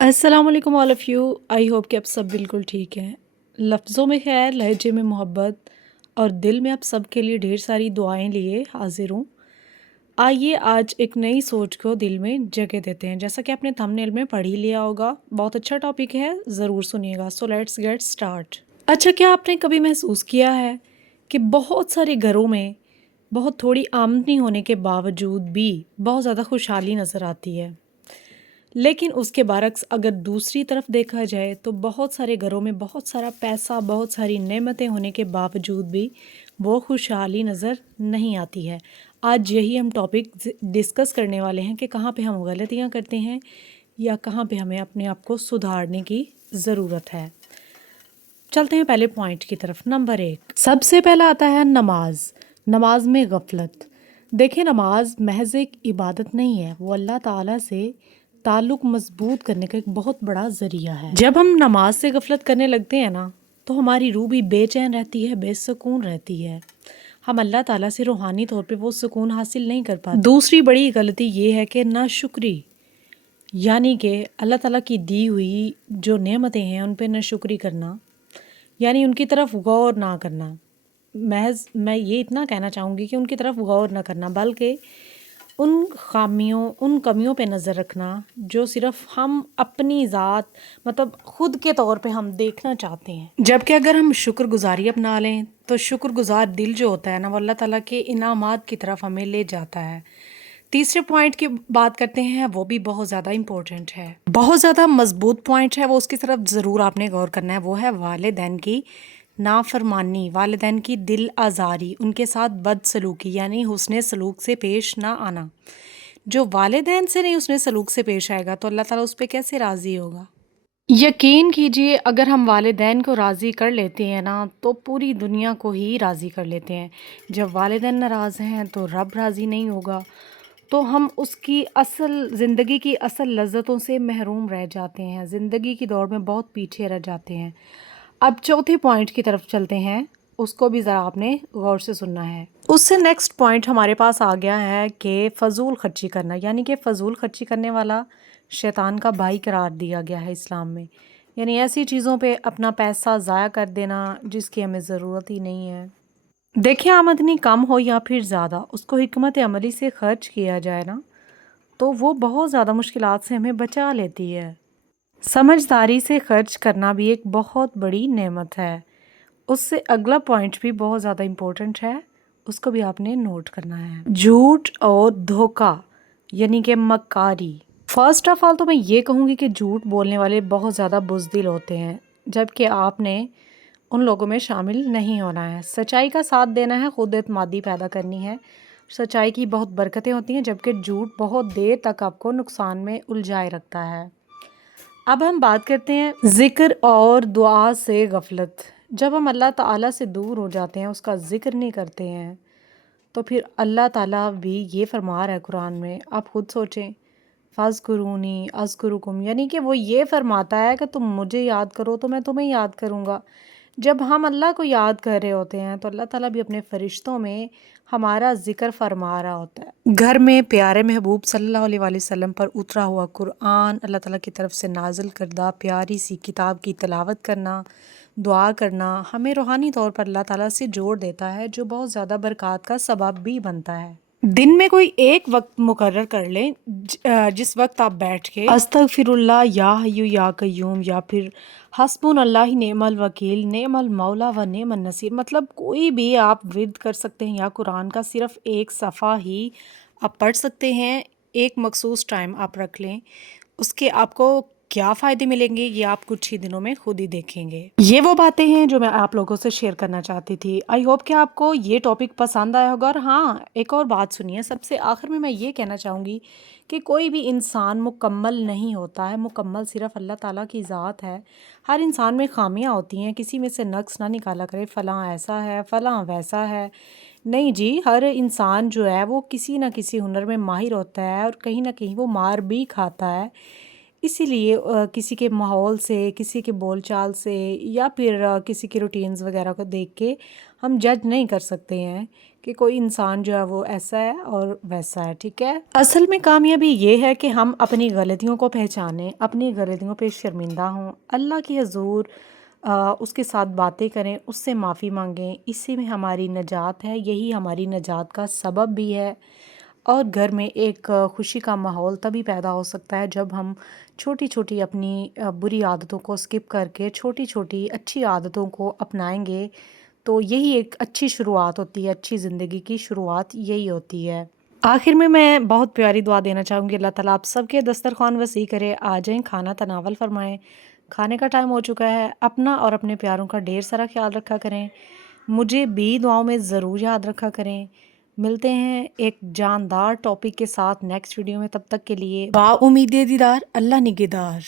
السلام علیکم all of you, I hope کہ آپ سب بالکل ٹھیک ہیں۔ لفظوں میں خیر، لہجے میں محبت اور دل میں آپ سب کے لیے ڈھیر ساری دعائیں لیے حاضر ہوں۔ آئیے آج ایک نئی سوچ کو دل میں جگہ دیتے ہیں۔ جیسا کہ آپ نے تھمب نیل میں پڑھ ہی لیا ہوگا، بہت اچھا ٹاپک ہے، ضرور سنیے گا۔ So let's get start. اچھا، کیا آپ نے کبھی محسوس کیا ہے کہ بہت سارے گھروں میں بہت تھوڑی آمدنی ہونے کے باوجود بھی بہت زیادہ خوشحالی نظر آتی ہے؟ لیکن اس کے برعکس اگر دوسری طرف دیکھا جائے تو بہت سارے گھروں میں بہت سارا پیسہ، بہت ساری نعمتیں ہونے کے باوجود بھی وہ خوشحالی نظر نہیں آتی ہے۔ آج یہی ہم ٹاپک ڈسکس کرنے والے ہیں کہ کہاں پہ ہم غلطیاں کرتے ہیں یا کہاں پہ ہمیں اپنے آپ کو سدھارنے کی ضرورت ہے۔ چلتے ہیں پہلے پوائنٹ کی طرف۔ نمبر 1، سب سے پہلا آتا ہے نماز۔ نماز میں غفلت۔ دیکھیں، نماز محض ایک عبادت نہیں ہے، وہ اللہ تعالیٰ سے تعلق مضبوط کرنے کا ایک بہت بڑا ذریعہ ہے۔ جب ہم نماز سے غفلت کرنے لگتے ہیں نا، تو ہماری روح بھی بے چین رہتی ہے، بے سکون رہتی ہے۔ ہم اللہ تعالیٰ سے روحانی طور پہ وہ سکون حاصل نہیں کر پاتے۔ دوسری بڑی غلطی یہ ہے کہ ناشکری، یعنی کہ اللہ تعالیٰ کی دی ہوئی جو نعمتیں ہیں ان پہ ناشکری کرنا، یعنی ان کی طرف غور نہ کرنا۔ محض میں یہ اتنا کہنا چاہوں گی کہ ان کی طرف غور نہ کرنا، بلکہ ان خامیوں، ان کمیوں پہ نظر رکھنا جو صرف ہم اپنی ذات، مطلب خود کے طور پہ ہم دیکھنا چاہتے ہیں۔ جبکہ اگر ہم شکر گزاری اپنا لیں تو شکر گزار دل جو ہوتا ہے نا، وہ اللہ تعالیٰ کے انعامات کی طرف ہمیں لے جاتا ہے۔ تیسرے پوائنٹ کی بات کرتے ہیں، وہ بھی بہت زیادہ امپورٹنٹ ہے، بہت زیادہ مضبوط پوائنٹ ہے، وہ اس کی طرف ضرور آپ نے غور کرنا ہے۔ وہ ہے والدین کی نافرمانی، والدین کی دل آزاری، ان کے ساتھ بد سلوکی یعنی حسن سلوک سے پیش نہ آنا۔ جو والدین سے نہیں حسن سلوک سے پیش آئے گا تو اللہ تعالیٰ اس پہ کیسے راضی ہوگا؟ یقین کیجئے، اگر ہم والدین کو راضی کر لیتے ہیں نا تو پوری دنیا کو ہی راضی کر لیتے ہیں۔ جب والدین ناراض ہیں تو رب راضی نہیں ہوگا، تو ہم اس کی زندگی کی اصل لذتوں سے محروم رہ جاتے ہیں، زندگی کی دوڑ میں بہت پیچھے رہ جاتے ہیں۔ اب چوتھے پوائنٹ کی طرف چلتے ہیں، اس کو بھی ذرا آپ نے غور سے سننا ہے۔ اس سے نیکسٹ پوائنٹ ہمارے پاس آ گیا ہے کہ فضول خرچی کرنا، یعنی کہ فضول خرچی کرنے والا شیطان کا بھائی قرار دیا گیا ہے اسلام میں، یعنی ایسی چیزوں پہ اپنا پیسہ ضائع کر دینا جس کی ہمیں ضرورت ہی نہیں ہے۔ دیکھیں، آمدنی کم ہو یا پھر زیادہ، اس کو حکمت عملی سے خرچ کیا جائے نا تو وہ بہت زیادہ مشکلات سے ہمیں بچا لیتی ہے۔ سمجھداری سے خرچ کرنا بھی ایک بہت بڑی نعمت ہے۔ اس سے اگلا پوائنٹ بھی بہت زیادہ امپورٹنٹ ہے، اس کو بھی آپ نے نوٹ کرنا ہے۔ جھوٹ اور دھوکہ، یعنی کہ مکاری۔ فرسٹ آف آل تو میں یہ کہوں گی کہ جھوٹ بولنے والے بہت زیادہ بزدل ہوتے ہیں، جبکہ آپ نے ان لوگوں میں شامل نہیں ہونا ہے۔ سچائی کا ساتھ دینا ہے، خود اعتمادی پیدا کرنی ہے۔ سچائی کی بہت برکتیں ہوتی ہیں، جبکہ جھوٹ بہت دیر تک آپ کو نقصان میں الجھائے رکھتا ہے۔ اب ہم بات کرتے ہیں ذکر اور دعا سے غفلت۔ جب ہم اللہ تعالیٰ سے دور ہو جاتے ہیں، اس کا ذکر نہیں کرتے ہیں، تو پھر اللہ تعالیٰ بھی یہ فرما رہا ہے قرآن میں، آپ خود سوچیں، فَاذْکُرُونِی أَذْکُرُکُم، یعنی کہ وہ یہ فرماتا ہے کہ تم مجھے یاد کرو تو میں تمہیں یاد کروں گا۔ جب ہم اللہ کو یاد کر رہے ہوتے ہیں تو اللہ تعالیٰ بھی اپنے فرشتوں میں ہمارا ذکر فرما رہا ہوتا ہے۔ گھر میں پیارے محبوب صلی اللہ علیہ وآلہ وسلم پر اترا ہوا قرآن، اللہ تعالیٰ کی طرف سے نازل کردہ پیاری سی کتاب کی تلاوت کرنا، دعا کرنا ہمیں روحانی طور پر اللہ تعالیٰ سے جوڑ دیتا ہے، جو بہت زیادہ برکات کا سبب بھی بنتا ہے۔ دن میں کوئی ایک وقت مقرر کر لیں، جس وقت آپ بیٹھ کے استغفر اللہ یا حی یا قیوم یا پھر حسبنا اللہ نعم الوکیل نعم المولا و نعم النصیر، مطلب کوئی بھی آپ ورد کر سکتے ہیں، یا قرآن کا صرف ایک صفحہ ہی آپ پڑھ سکتے ہیں، ایک مخصوص ٹائم آپ رکھ لیں، اس کے آپ کو کیا فائدے ملیں گے یہ آپ کچھ ہی دنوں میں خود ہی دیکھیں گے۔ یہ وہ باتیں ہیں جو میں آپ لوگوں سے شیئر کرنا چاہتی تھی۔ آئی ہوپ کہ آپ کو یہ ٹاپک پسند آیا ہوگا۔ اور ہاں، ایک اور بات سنیے، سب سے آخر میں یہ کہنا چاہوں گی کہ کوئی بھی انسان مکمل نہیں ہوتا ہے، مکمل صرف اللہ تعالیٰ کی ذات ہے۔ ہر انسان میں خامیاں ہوتی ہیں، کسی میں سے نقص نہ نکالا کرے، فلاں ایسا ہے، فلاں ویسا ہے، نہیں جی، ہر انسان جو ہے وہ کسی نہ کسی ہنر میں ماہر ہوتا ہے، اور کہیں نہ کہیں وہ مار بھی کھاتا ہے۔ اسی لیے کسی کے ماحول سے، کسی کے بول چال سے یا پھر کسی کے روٹینز وغیرہ کو دیکھ کے ہم جج نہیں کر سکتے ہیں کہ کوئی انسان جو ہے وہ ایسا ہے اور ویسا ہے، ٹھیک ہے؟ اصل میں کامیابی یہ ہے کہ ہم اپنی غلطیوں کو پہچانیں، اپنی غلطیوں پہ شرمندہ ہوں، اللہ کی حضور اس کے ساتھ باتیں کریں، اس سے معافی مانگیں، اسی میں ہماری نجات ہے، یہی ہماری نجات کا سبب بھی ہے۔ اور گھر میں ایک خوشی کا ماحول تبھی پیدا ہو سکتا ہے جب ہم چھوٹی چھوٹی اپنی بری عادتوں کو اسکپ کر کے چھوٹی چھوٹی اچھی عادتوں کو اپنائیں گے، تو یہی ایک اچھی شروعات ہوتی ہے، اچھی زندگی کی شروعات یہی ہوتی ہے۔ آخر میں بہت پیاری دعا دینا چاہوں گی، اللہ تعالیٰ آپ سب کے دسترخوان وسیع کرے، آ جائیں کھانا تناول فرمائیں، کھانے کا ٹائم ہو چکا ہے، اپنا اور اپنے پیاروں کا ڈھیر سارا خیال رکھا کریں، مجھے بھی دعاؤں میں ضرور یاد رکھا کریں۔ ملتے ہیں ایک جاندار ٹاپک کے ساتھ نیکسٹ ویڈیو میں، تب تک کے لیے با امید دیدار، اللہ نگہدار۔